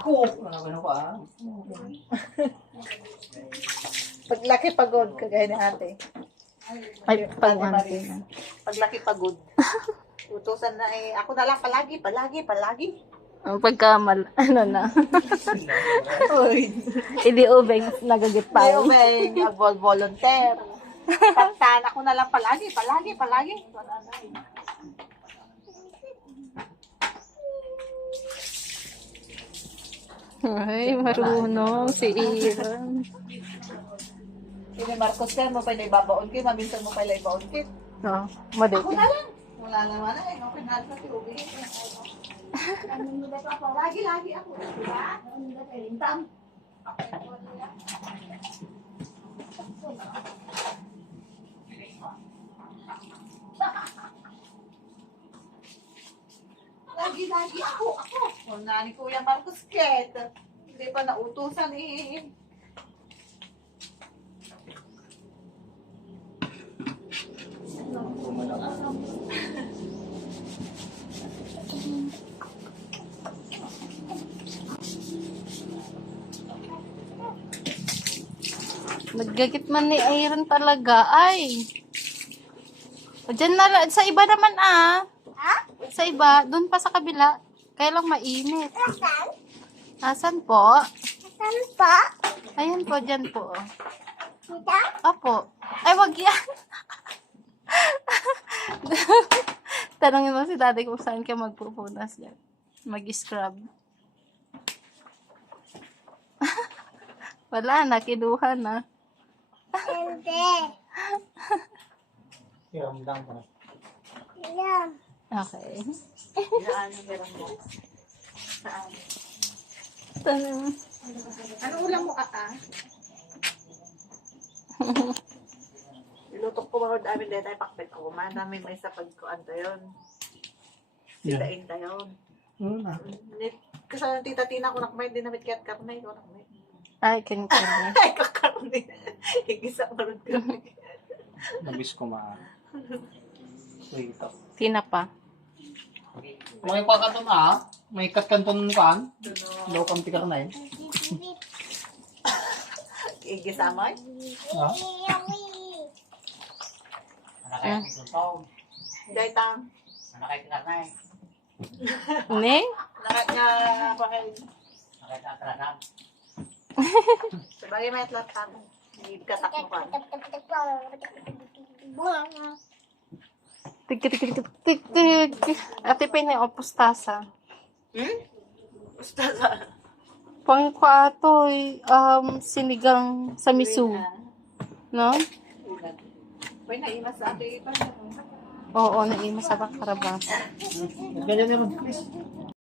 Ako! Ano pa? Paglaki pagod, kagaya ni ate. Ay, pag-anti na. Paglaki pagod. Utusan na eh. Ako na lang palagi. Ang pagkamal, ano na. Uy. Hindi ubeng, nagagit pa. Tayo may volunteer. Tantan ako na lang palagi. Wala na eh. Ay, marunong si Ian. Ini Marcos ka mo pa na ibabaon kit. Maminsan mo pa na ibaon kit. No, madali. Ako na lang. Wala naman na eh. Okay na sa tiubi. Lagi ako. Diba? Lagi ako. O nani Kuya Marcos Ket. Hindi pa nautusan eh. Nagagit man ni Aaron talaga, ay. O, dyan na lang. Sa iba naman, ah. Sa iba, dun pa sa kabila. Kaya lang mainit. Asan po? Ayan po, dyan po. Opo. Ay, wag yan. Tanongin mo si tatay kung saan ka magpupunas yan. Mag-scrub. Wala na, kinuha na. Hiramdam ka na. Okay. Inaan yung meron mo. Saan? Tanong. Ano ulam mo ka? Nilutok ko mga dami dahil tayo pakpet ko. Madami may sa pagkuan tayo. Silain tayo. Na. Kasama ng tita Tina ko nakmay din namit kaya't karnay ko nakmay. Ay, kanya. Ay, kakarnay. Higisa marun kami. Nabis ko Wait up. Tina pa. May pakaton may katkanton kan. Daw kang tikar na Higisa mo? Ha? Dahil tang. Ne? Nakat nga pakay. Sabagay may atlat tang. Katak mo ka. Tik, tik, tik, tik, tik, tik. Ate pa yung opustasa. Basta sa... Pang ato, sinigang sa miso. No? Uy, naimas sa ate pa. Oo, naima sa karabas. Ganyan naman, please.